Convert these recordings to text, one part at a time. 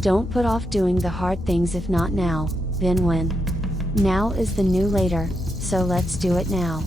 Don't put off doing the hard things, if not now, then when? Now is the new later, so let's do it now.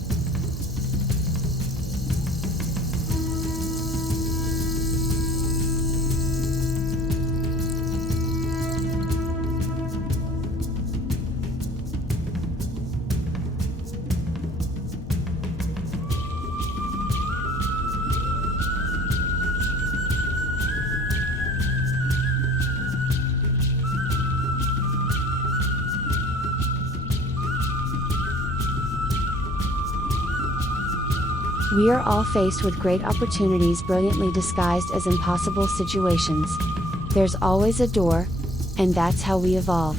We are all faced with great opportunities brilliantly disguised as impossible situations. There's always a door, and that's how we evolve.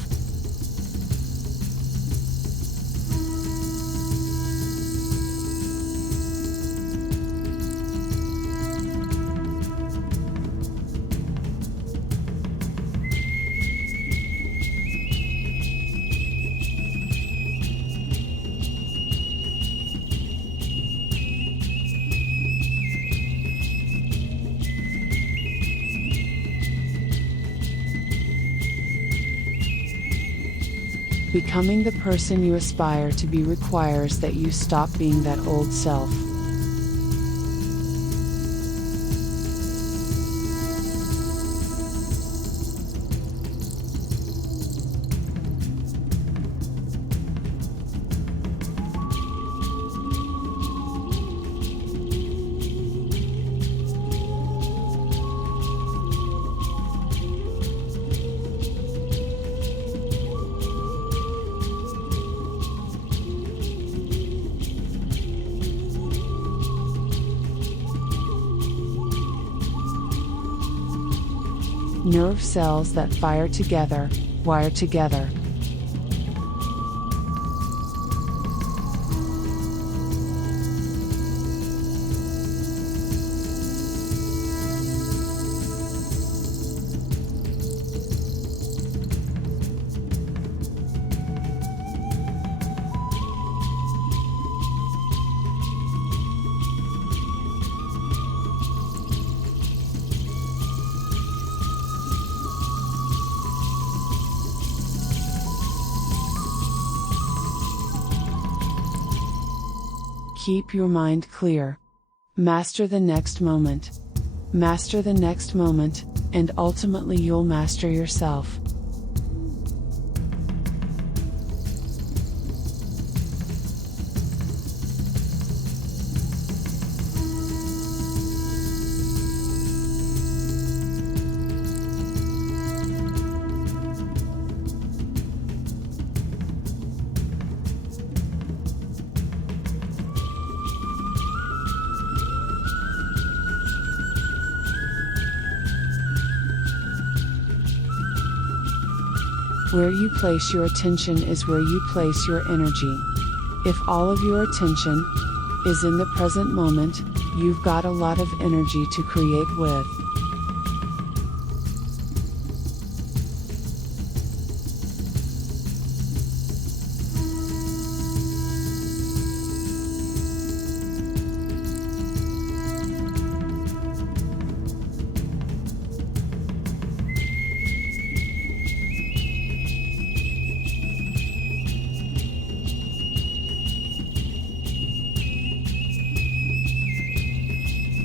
Becoming the person you aspire to be requires that you stop being that old self. Nerve cells that fire together, wire together. Keep your mind clear. Master the next moment. Master the next moment, and ultimately you'll master yourself. Where you place your attention is where you place your energy. If all of your attention is in the present moment, you've got a lot of energy to create with.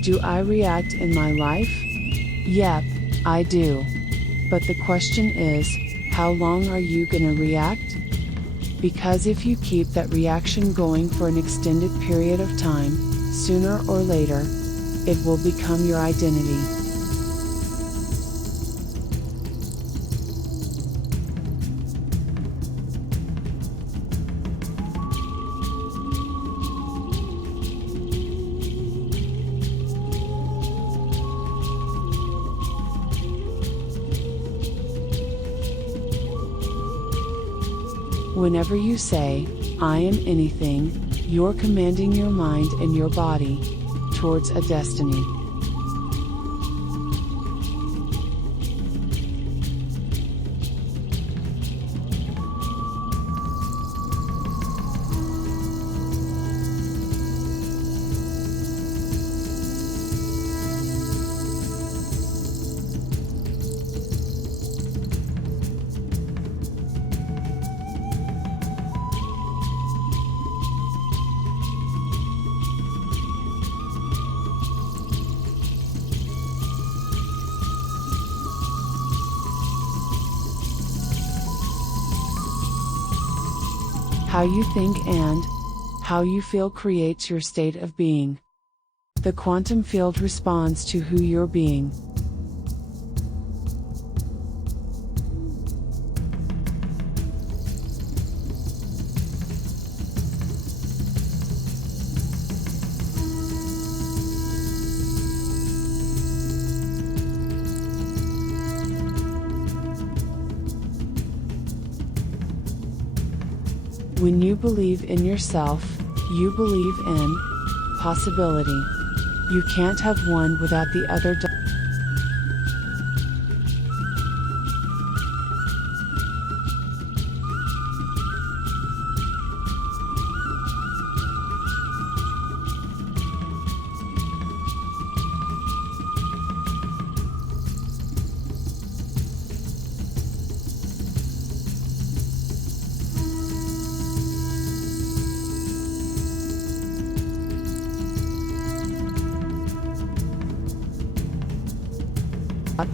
Do I react in my life? Yep, I do. But the question is, how long are you gonna react? Because if you keep that reaction going for an extended period of time, sooner or later, it will become your identity. Whenever you say, I am anything, you're commanding your mind and your body towards a destiny. How you think and how you feel creates your state of being. The quantum field responds to who you're being. When you believe in yourself, you believe in possibility. You can't have one without the other.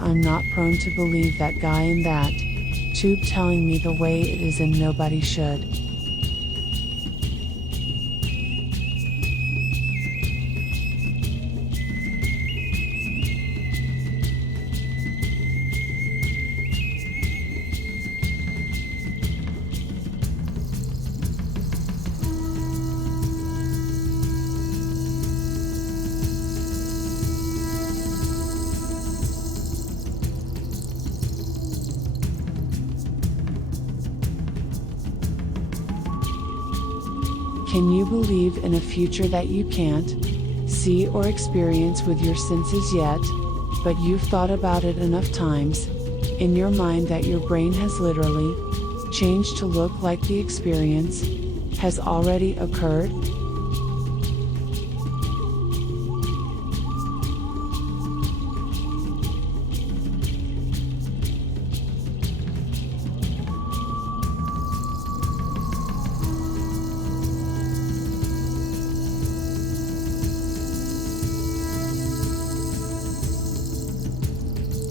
I'm not prone to believe that guy in that tube telling me the way it is and nobody should. Can you believe in a future that you can't see or experience with your senses yet, but you've thought about it enough times in your mind that your brain has literally changed to look like the experience has already occurred?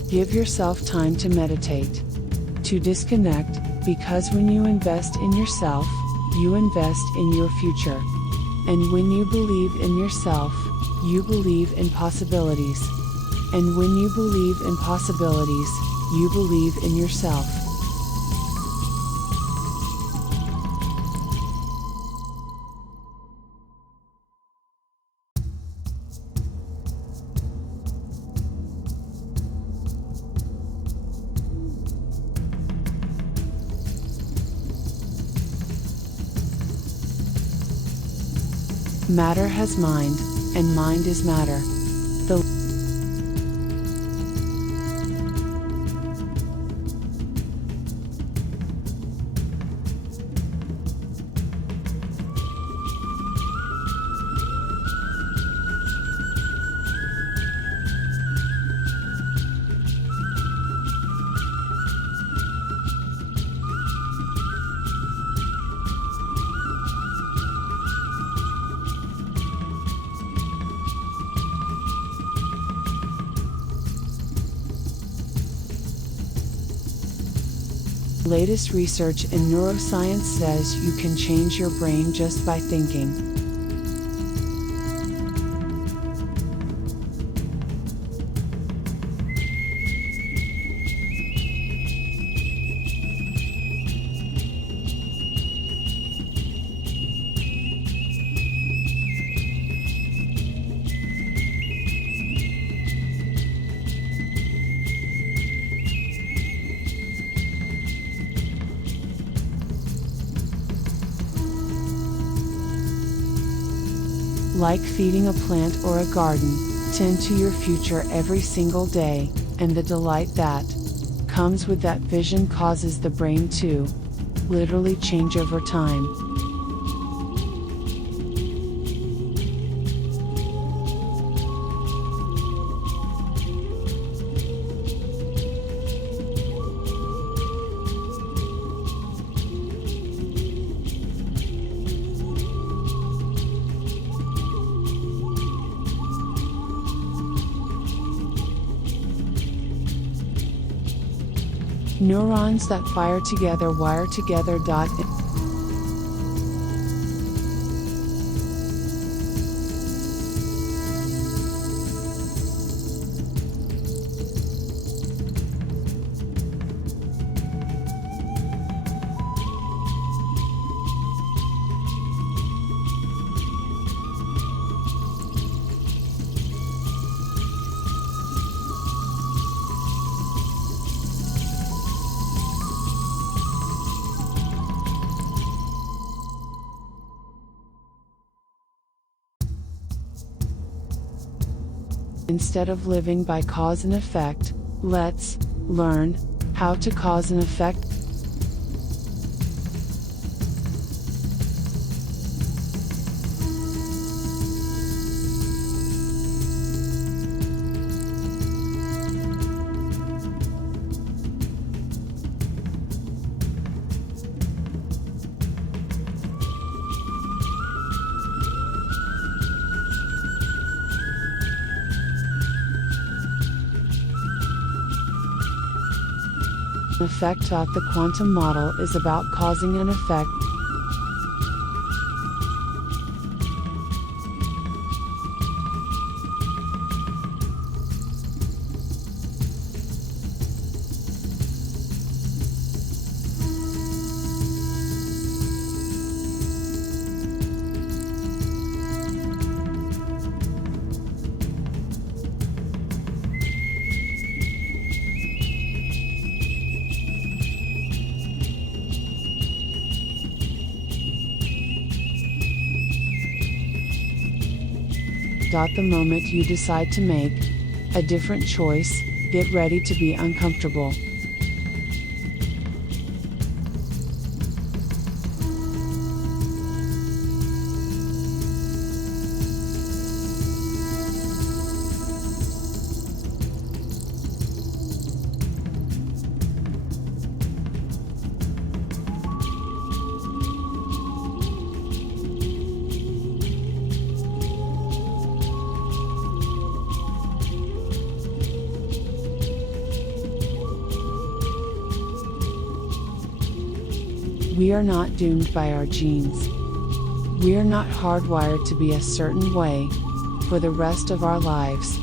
Give yourself time to meditate, to disconnect, because when you invest in yourself, you invest in your future. And when you believe in yourself, you believe in possibilities. And when you believe in possibilities, you believe in yourself. Matter has mind, and mind is matter. Latest research in neuroscience says you can change your brain just by thinking. Like feeding a plant or a garden, tend to your future every single day, and the delight that comes with that vision causes the brain to literally change over time. Neurons that fire together wire together. Instead of living by cause and effect, let's learn how to cause and effect. Effect. The quantum model is about causing an effect. The moment you decide to make a different choice, get ready to be uncomfortable. We are not doomed by our genes. We are not hardwired to be a certain way for the rest of our lives.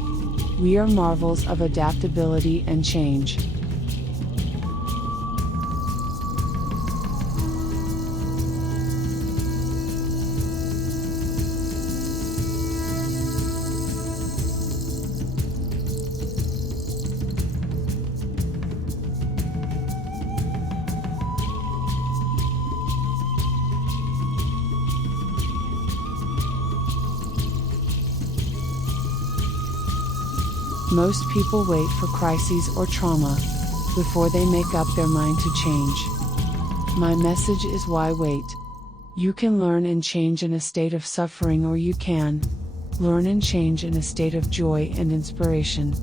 We are marvels of adaptability and change. Most people wait for crises or trauma before they make up their mind to change. My message is, why wait? You can learn and change in a state of suffering, or you can learn and change in a state of joy and inspiration.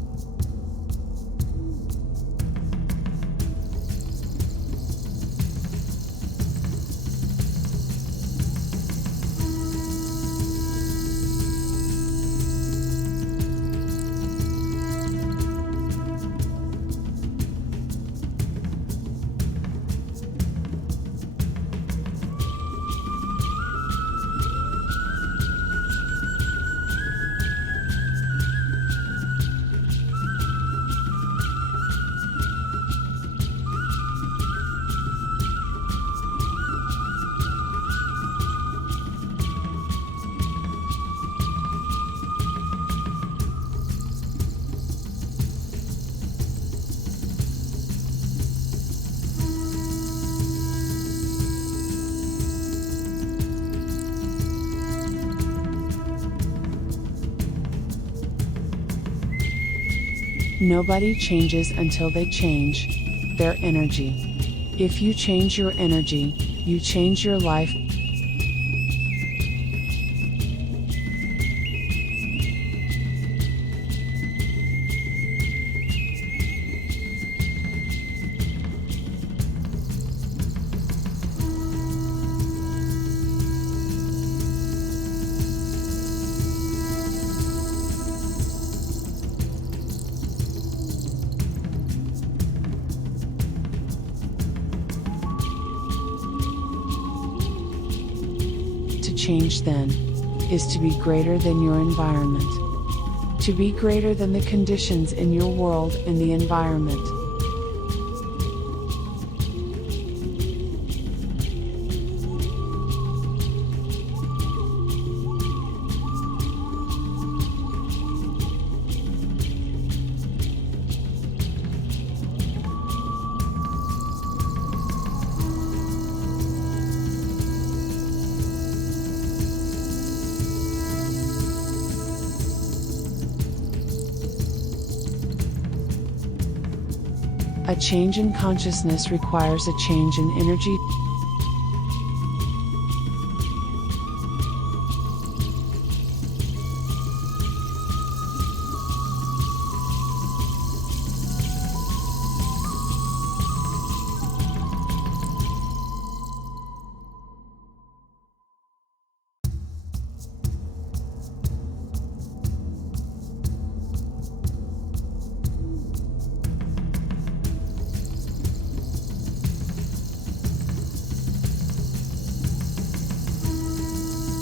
Nobody changes until they change their energy. If you change your energy, you change your life. Change then is to be greater than your environment, to be greater than the conditions in your world and the environment. A change in consciousness requires a change in energy.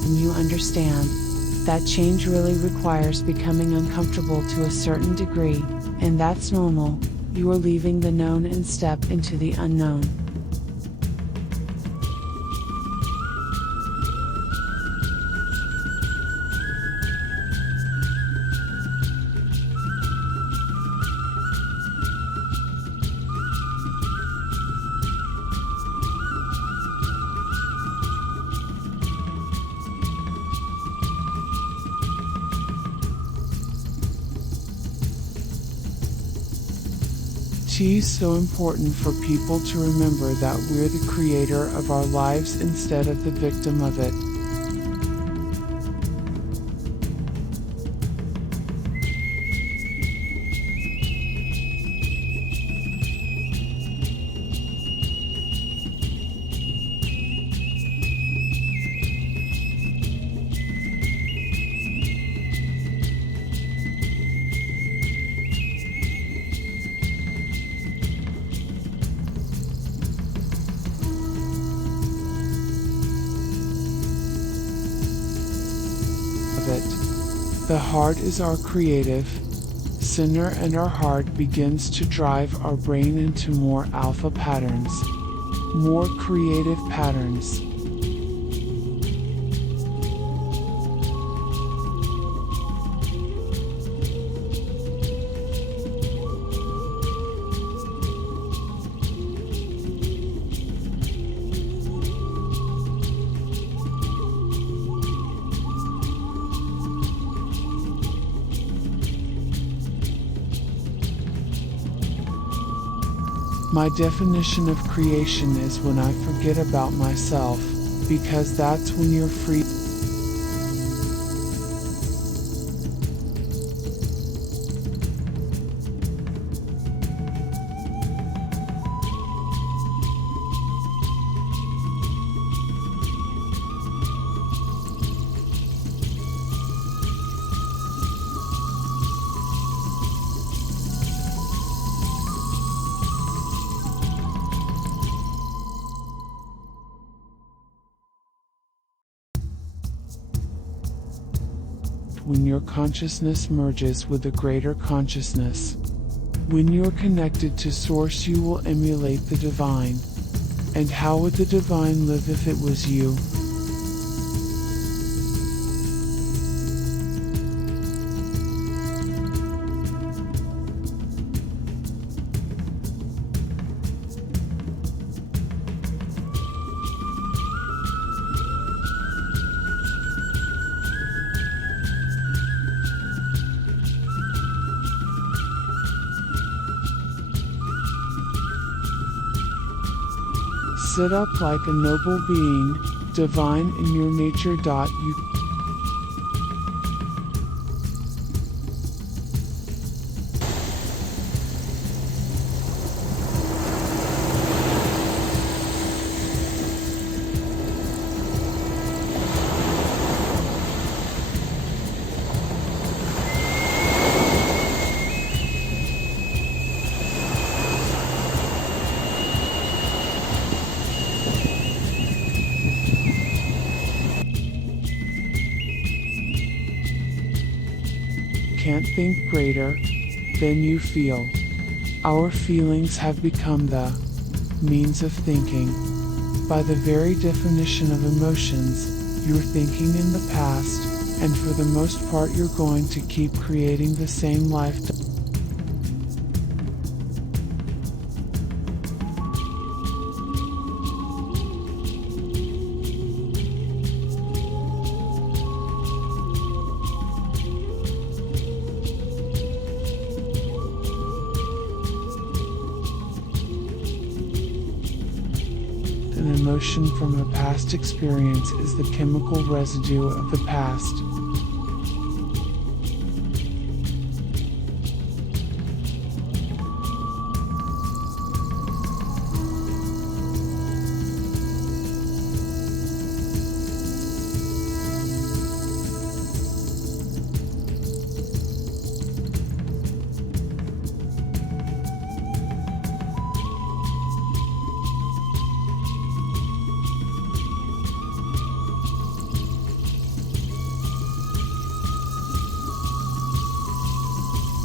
And you understand that change really requires becoming uncomfortable to a certain degree, and that's normal. You are leaving the known and step into the unknown. It's so important for people to remember that we're the creator of our lives instead of the victim of it. The heart is our creative center, and our heart begins to drive our brain into more alpha patterns, more creative patterns. My definition of creation is when I forget about myself, because that's when you're free. When your consciousness merges with a greater consciousness. When you're connected to Source, you will emulate the divine. And how would the divine live if it was you? Sit up like a noble being, divine in your nature. You can't think greater than you feel. Our feelings have become the means of thinking. By the very definition of emotions, you're thinking in the past, and for the most part you're going to keep creating the same life. an emotion from a past experience is the chemical residue of the past.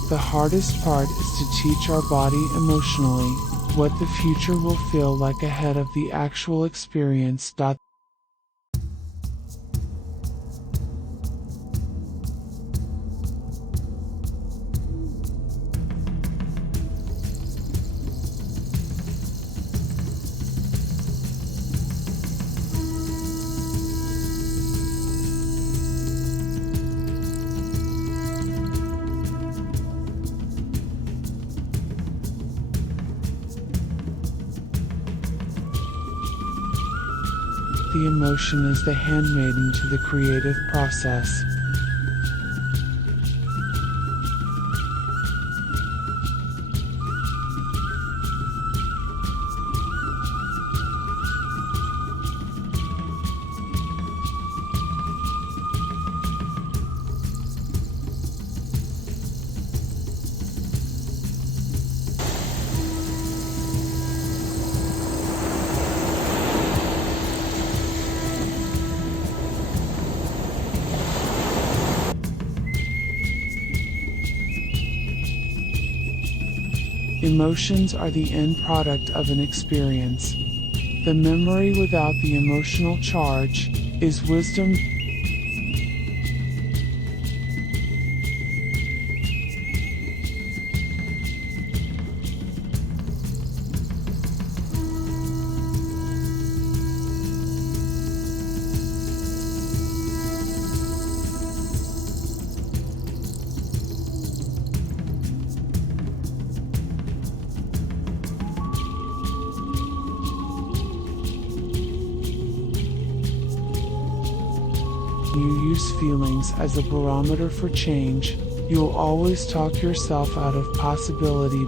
The hardest part is to teach our body emotionally what the future will feel like ahead of the actual experience. The emotion is the handmaiden to the creative process. Emotions are the end product of an experience. The memory without the emotional charge is wisdom. You use feelings as a barometer for change. You'll always talk yourself out of possibility.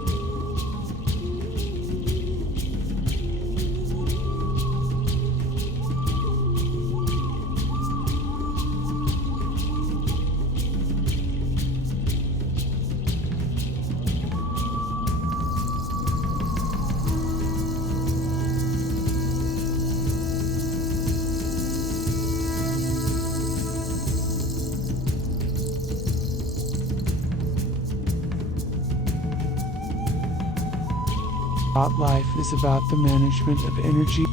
Life is about the management of energy.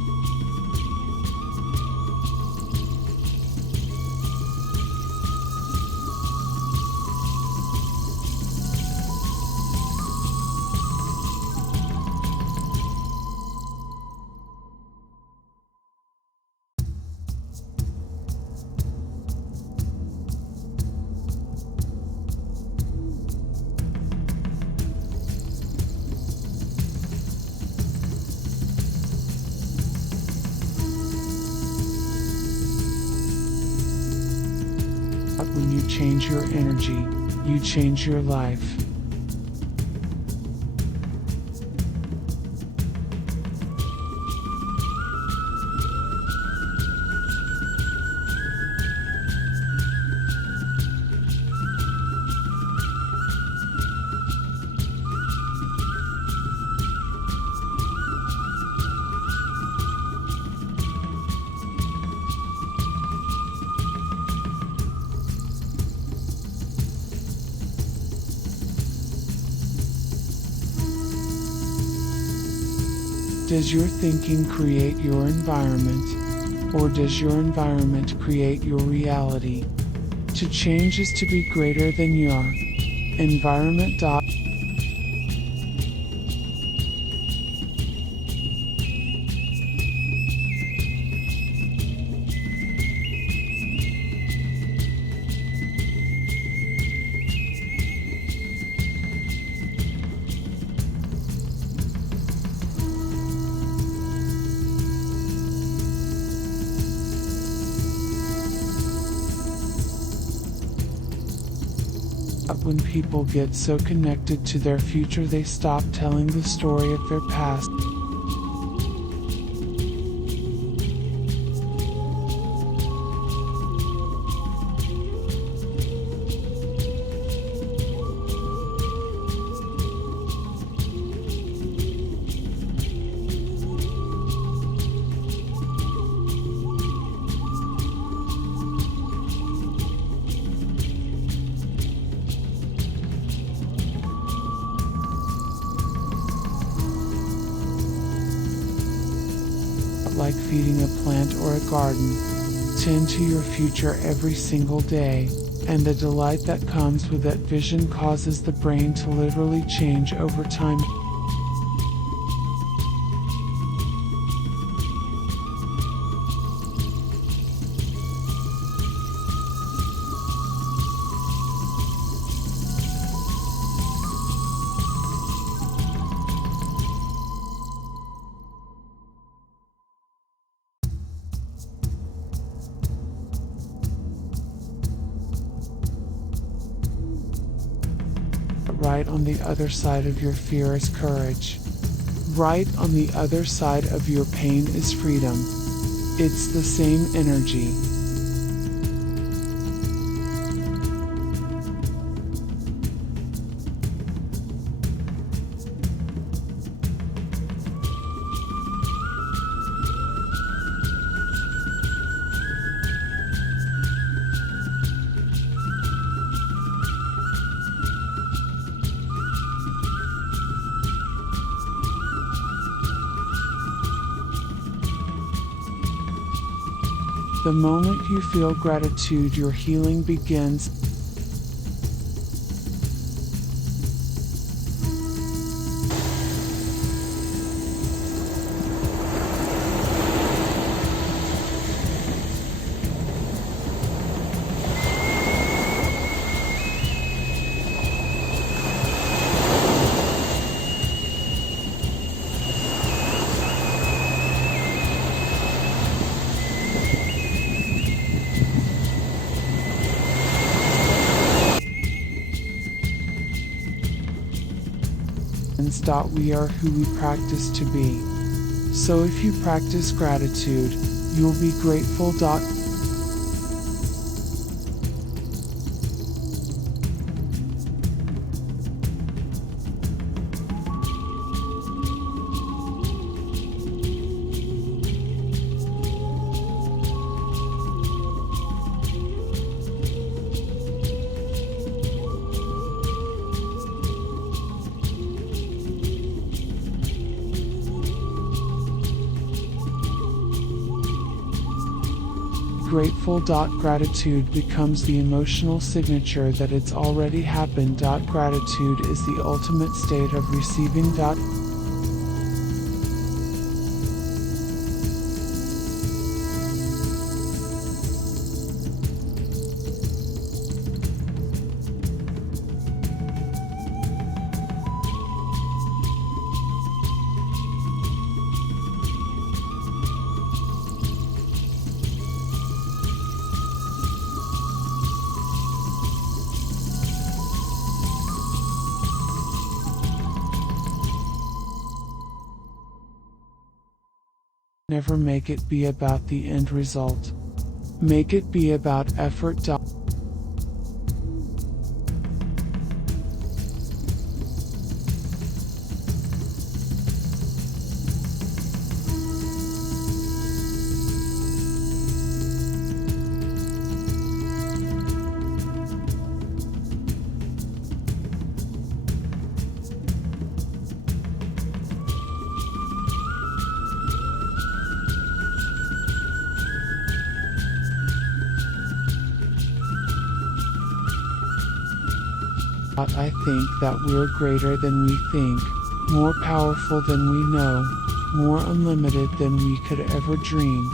When you change your energy, you change your life. Does your thinking create your environment, or does your environment create your reality? To change is to be greater than your environment. when people get so connected to their future they stop telling the story of their past. Like feeding a plant or a garden. Tend to your future every single day, and the delight that comes with that vision causes the brain to literally change over time. Right on the other side of your fear is courage. Right on the other side of your pain is freedom. It's the same energy. The moment you feel gratitude, your healing begins. We are who we practice to be. So if you practice gratitude, you'll be grateful. Grateful. Gratitude becomes the emotional signature that it's already happened. Gratitude is the ultimate state of receiving. Never make it be about the end result. Make it be about effort. I think that we're greater than we think, more powerful than we know, more unlimited than we could ever dream.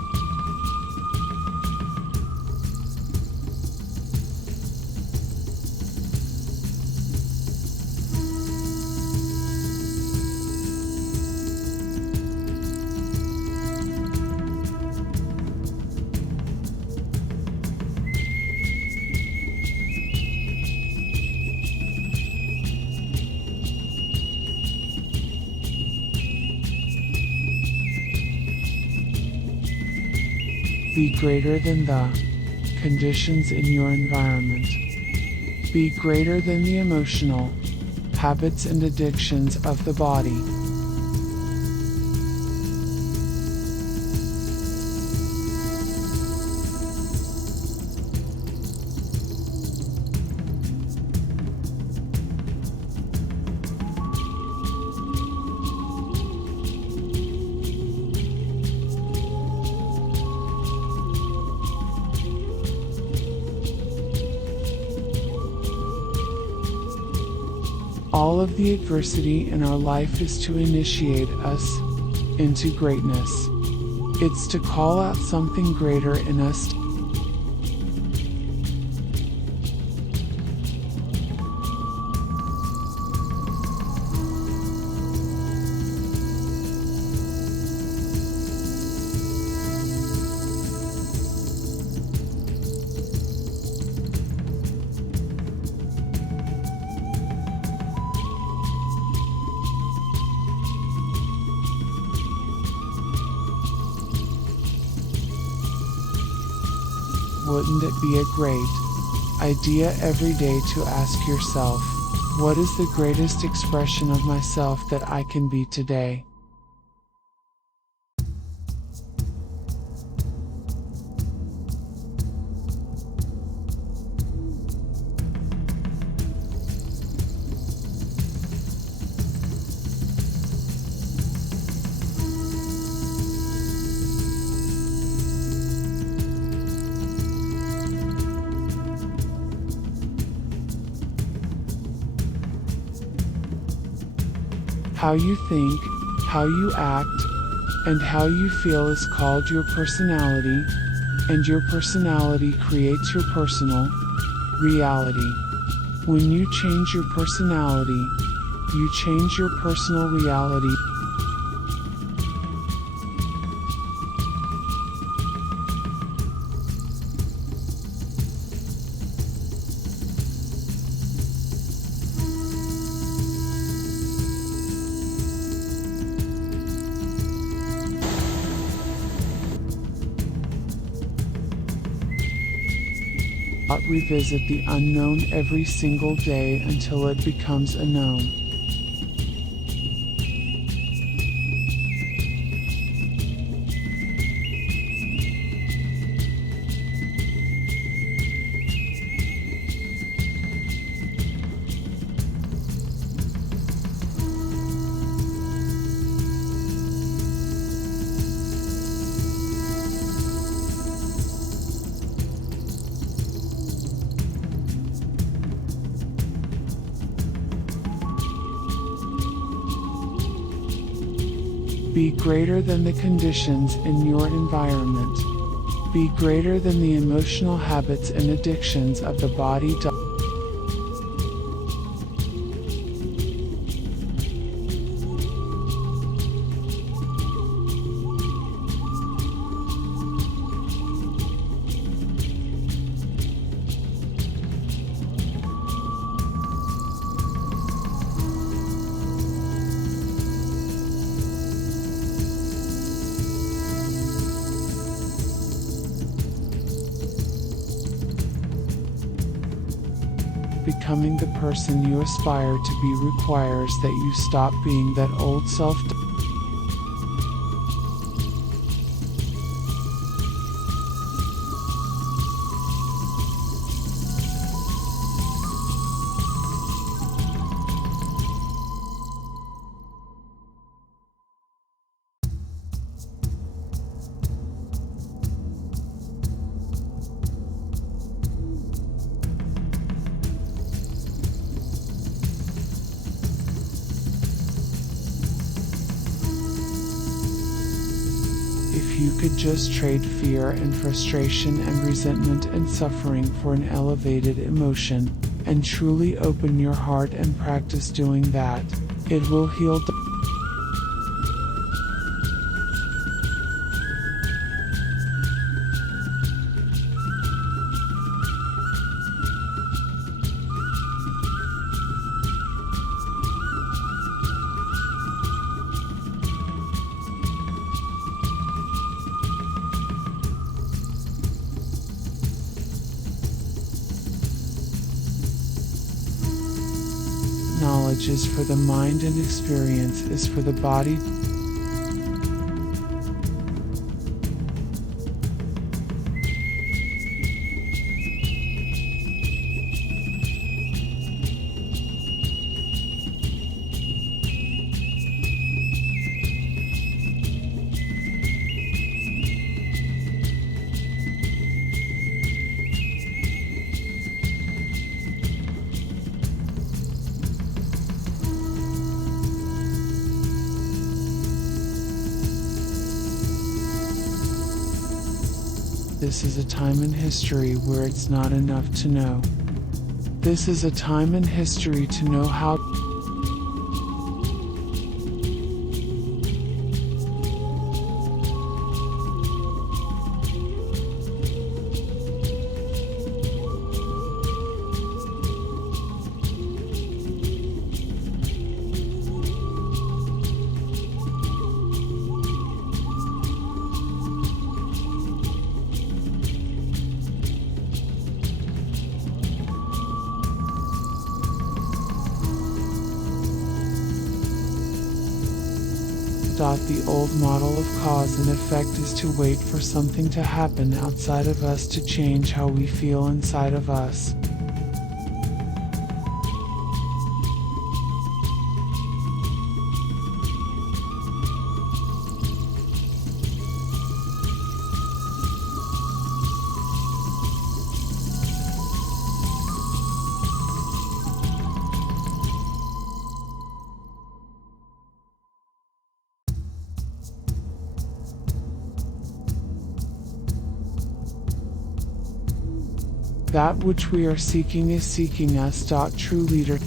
Be greater than the conditions in your environment. Be greater than the emotional habits and addictions of the body. All of the adversity in our life is to initiate us into greatness. It's to call out something greater in us. Wouldn't it be a great idea every day to ask yourself, what is the greatest expression of myself that I can be today? How you think, how you act, and how you feel is called your personality, and your personality creates your personal reality. When you change your personality, you change your personal reality. Revisit the unknown every single day until it becomes a known. Be greater than the conditions in your environment. Be greater than the emotional habits and addictions of the body. Becoming the person you aspire to be requires that you stop being that old self. If you could just trade fear and frustration and resentment and suffering for an elevated emotion, and truly open your heart and practice doing that, it will heal. knowledge is for the mind and experience is for the body. This is a time in history where it's not enough to know. This is a time in history to know how. The old model of cause and effect is to wait for something to happen outside of us to change how we feel inside of us. That which we are seeking is seeking us. True leader.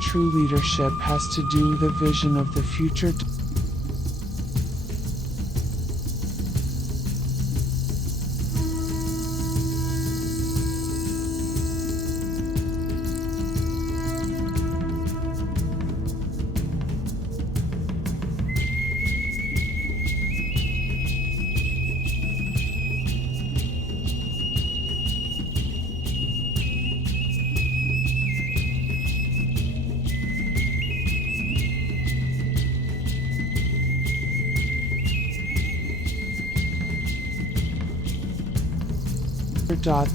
True leadership has to do with a vision of the future.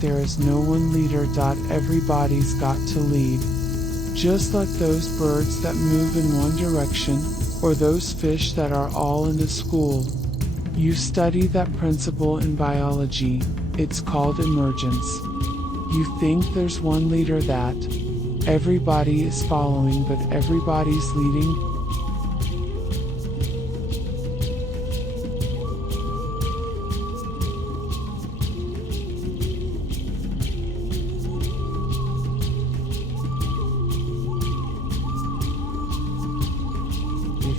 There is no one leader. Everybody's got to lead. Just like those birds that move in one direction, or those fish that are all in a school. You study that principle in biology. It's called emergence. You think there's one leader that everybody is following, but everybody's leading.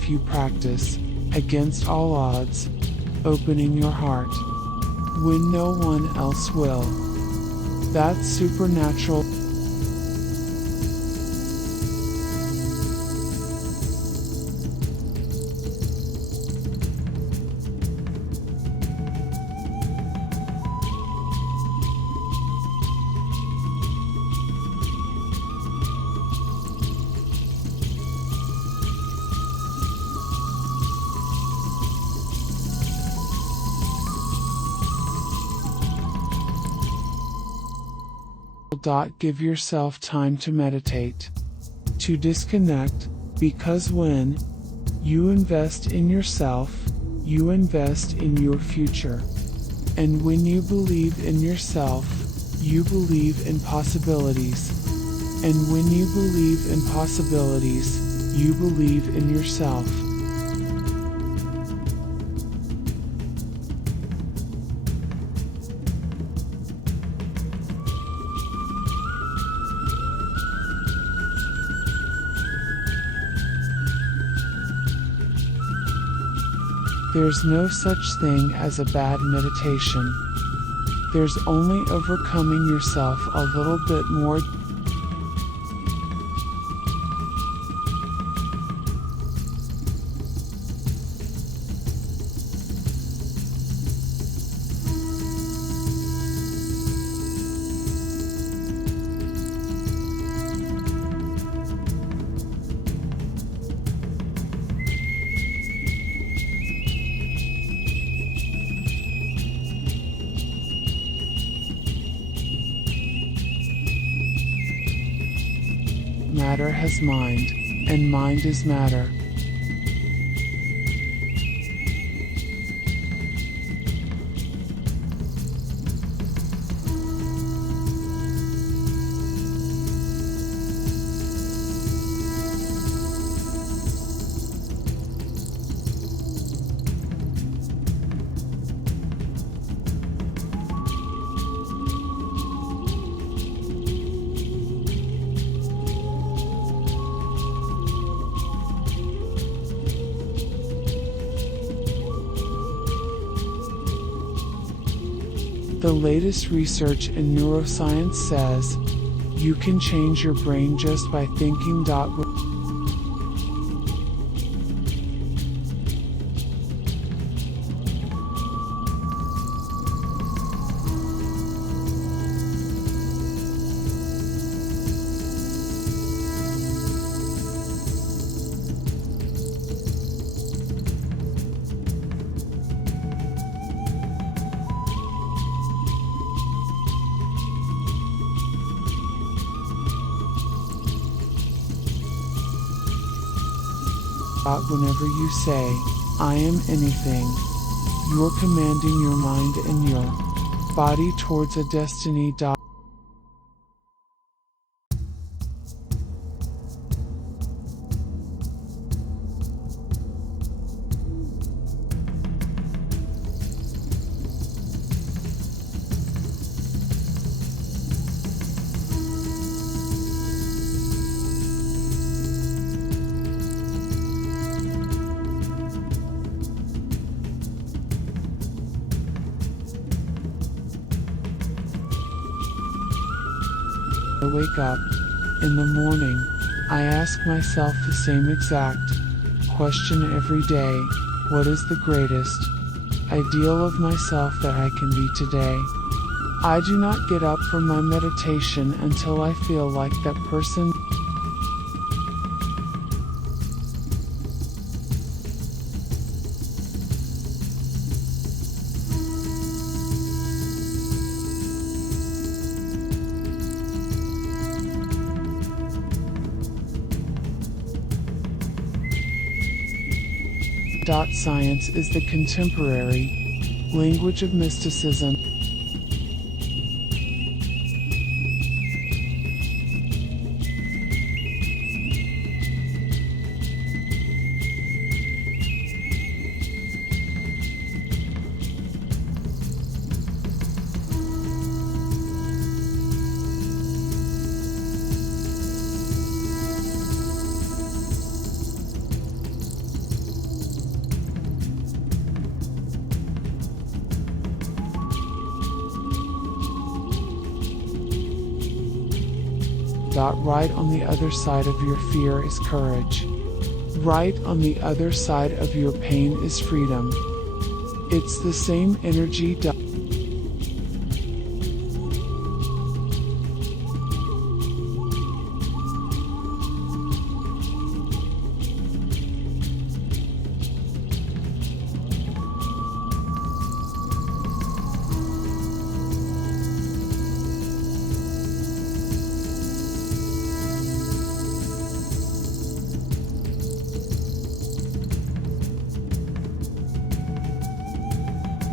You practice, against all odds, opening your heart when no one else will. That's supernatural. Give yourself time to meditate, to disconnect, because when you invest in yourself, you invest in your future. And when you believe in yourself, you believe in possibilities. And when you believe in possibilities, you believe in yourself. There's no such thing as a bad meditation. There's only overcoming yourself a little bit more. Matter has mind, and mind is matter. The latest research in neuroscience says you can change your brain just by thinking. Whenever you say, I am anything, you're commanding your mind and your body towards a destiny. I wake up in the morning, I ask myself the same exact question every day. What is the greatest ideal of myself that I can be today? I do not get up from my meditation until I feel like that person. Science is the contemporary language of mysticism. Right on the other side of your fear is courage. Right on the other side of your pain is freedom. It's the same energy.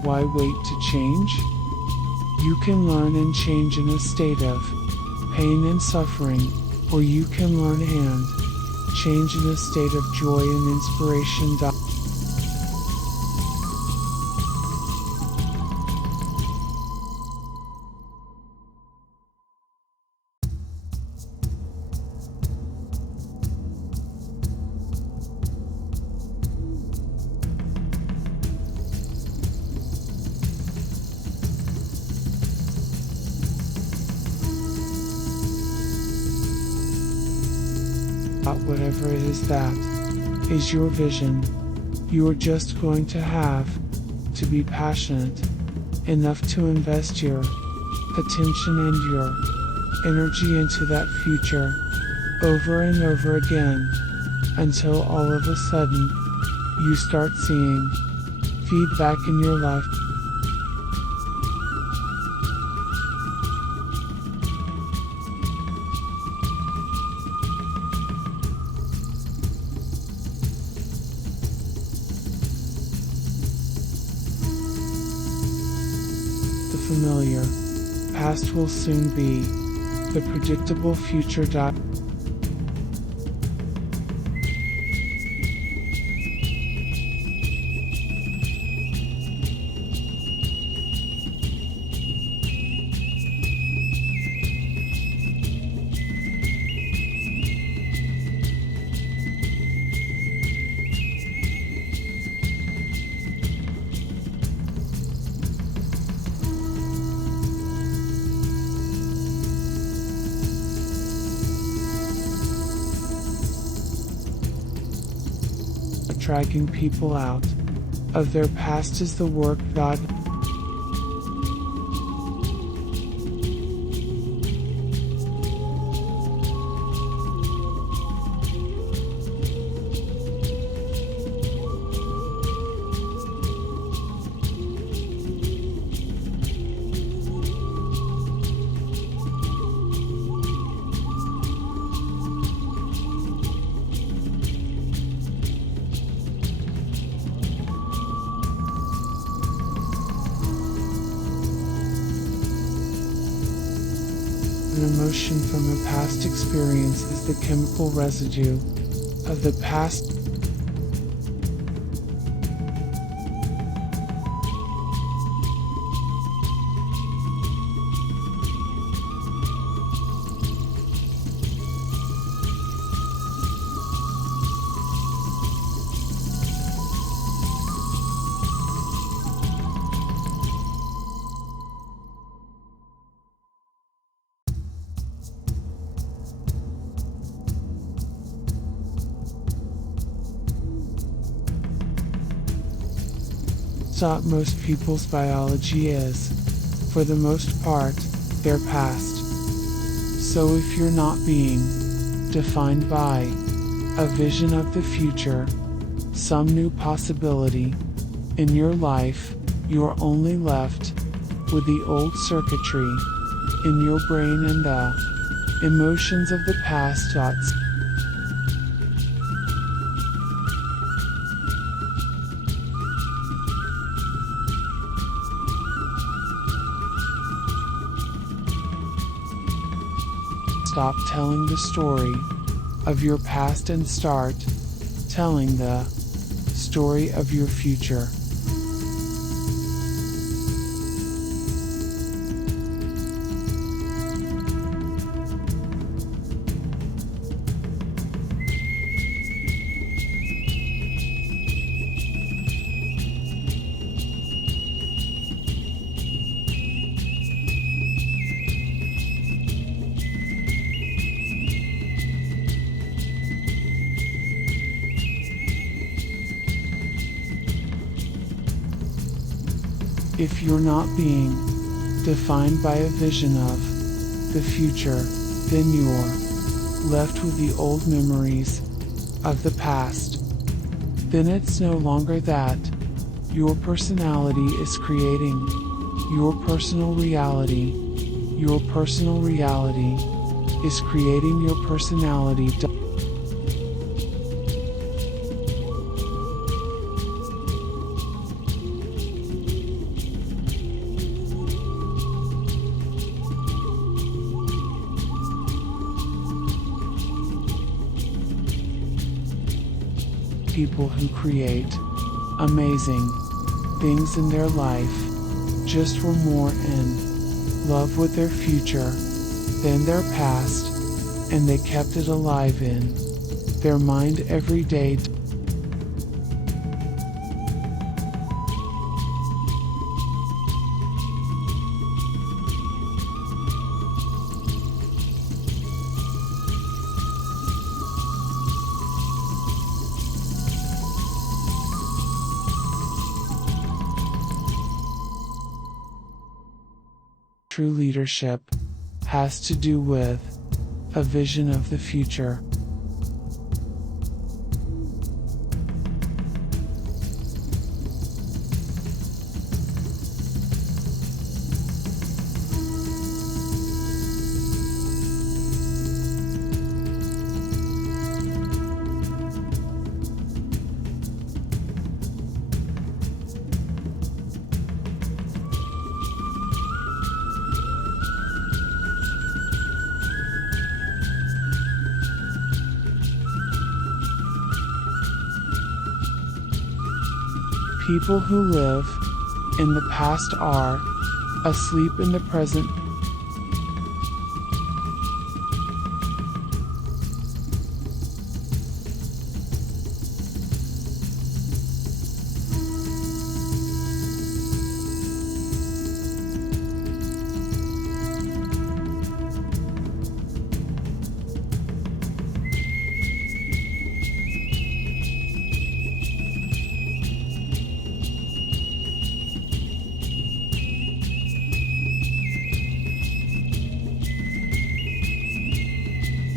Why wait to change? You can learn and change in a state of pain and suffering, or you can learn and change in a state of joy and inspiration. whatever it is that is your vision. You are just going to have to be passionate enough to invest your attention and your energy into that future over and over again until all of a sudden you start seeing feedback in your life. The familiar past will soon be the predictable future. Dragging people out of their past is the work God. An emotion from a past experience is the chemical residue of the past. Most people's biology is, for the most part, their past. So if you're not being defined by a vision of the future, some new possibility in your life, you're only left with the old circuitry in your brain and the emotions of the past. Stop telling the story of your past and start telling the story of your future. If you're not being defined by a vision of the future, then you're left with the old memories of the past. Then it's no longer that your personality is creating your personal reality. Your personal reality is creating your personality. People who create amazing things in their life just were more in love with their future than their past, and they kept it alive in their mind every day. true leadership has to do with a vision of the future. People who live in the past are asleep in the present.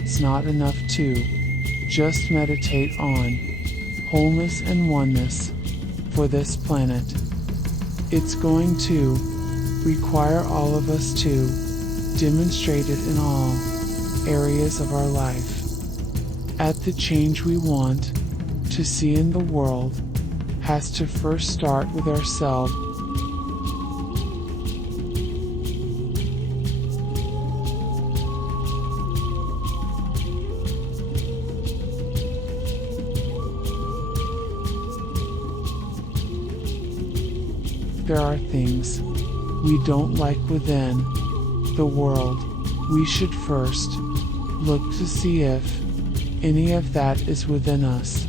It's not enough to just meditate on wholeness and oneness for this planet. It's going to require all of us to demonstrate it in all areas of our life. At the change we want to see in the world has to first start with ourselves. There are things we don't like within the world. We should first look to see if any of that is within us.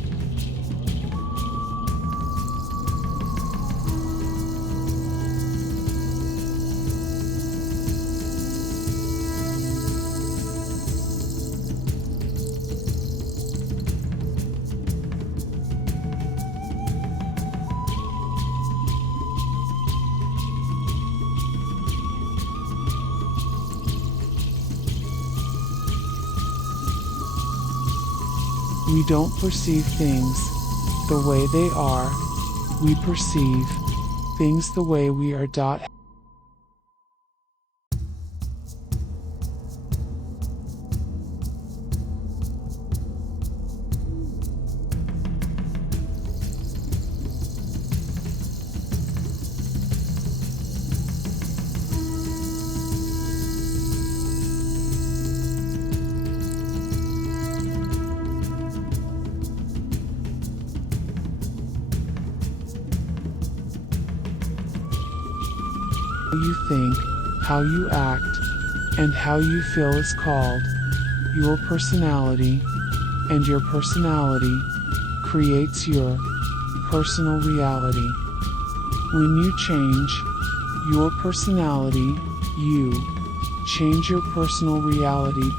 We don't perceive things the way they are. We perceive things the way we are. You think, how you act, and how you feel is called your personality, and your personality creates your personal reality. When you change your personality, you change your personal reality.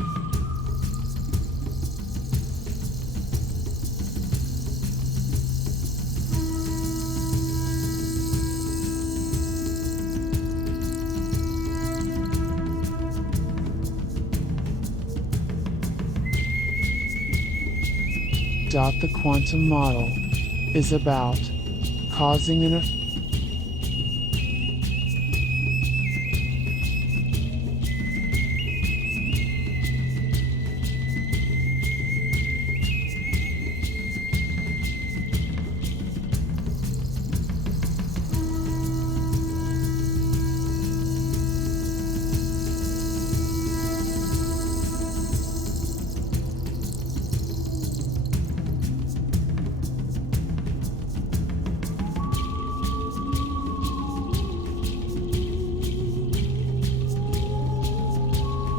The quantum model is about causing an effect.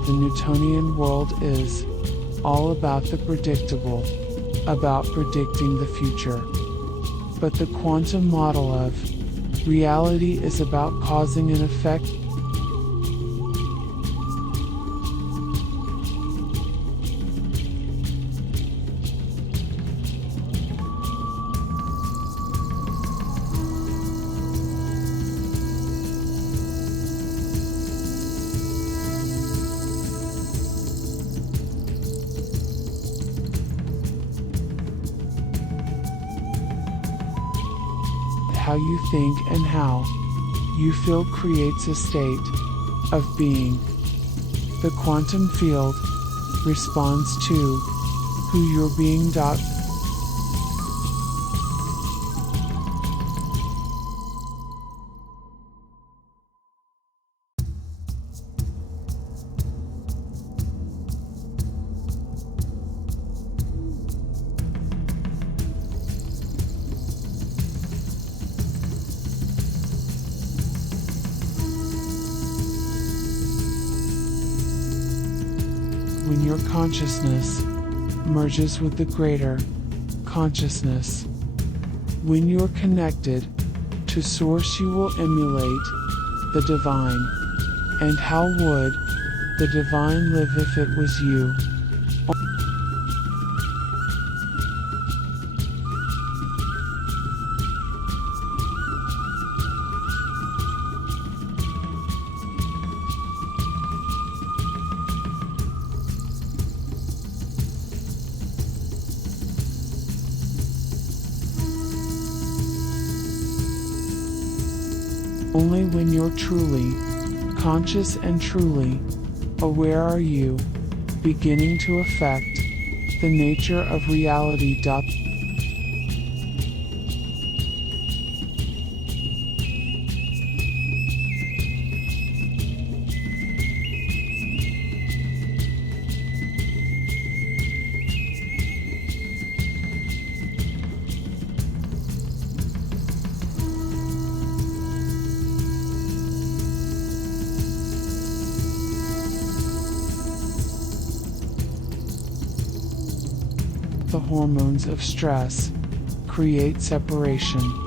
The Newtonian world is all about the predictable, about predicting the future. But the quantum model of reality is about causing an effect. how you think and how you feel creates a state of being. The quantum field responds to who you're being. When your consciousness merges with the greater consciousness. When you're connected to Source, you will emulate the divine. And how would the divine live if it was you? Only when you're truly conscious and truly aware are you beginning to affect the nature of reality. The hormones of stress create separation.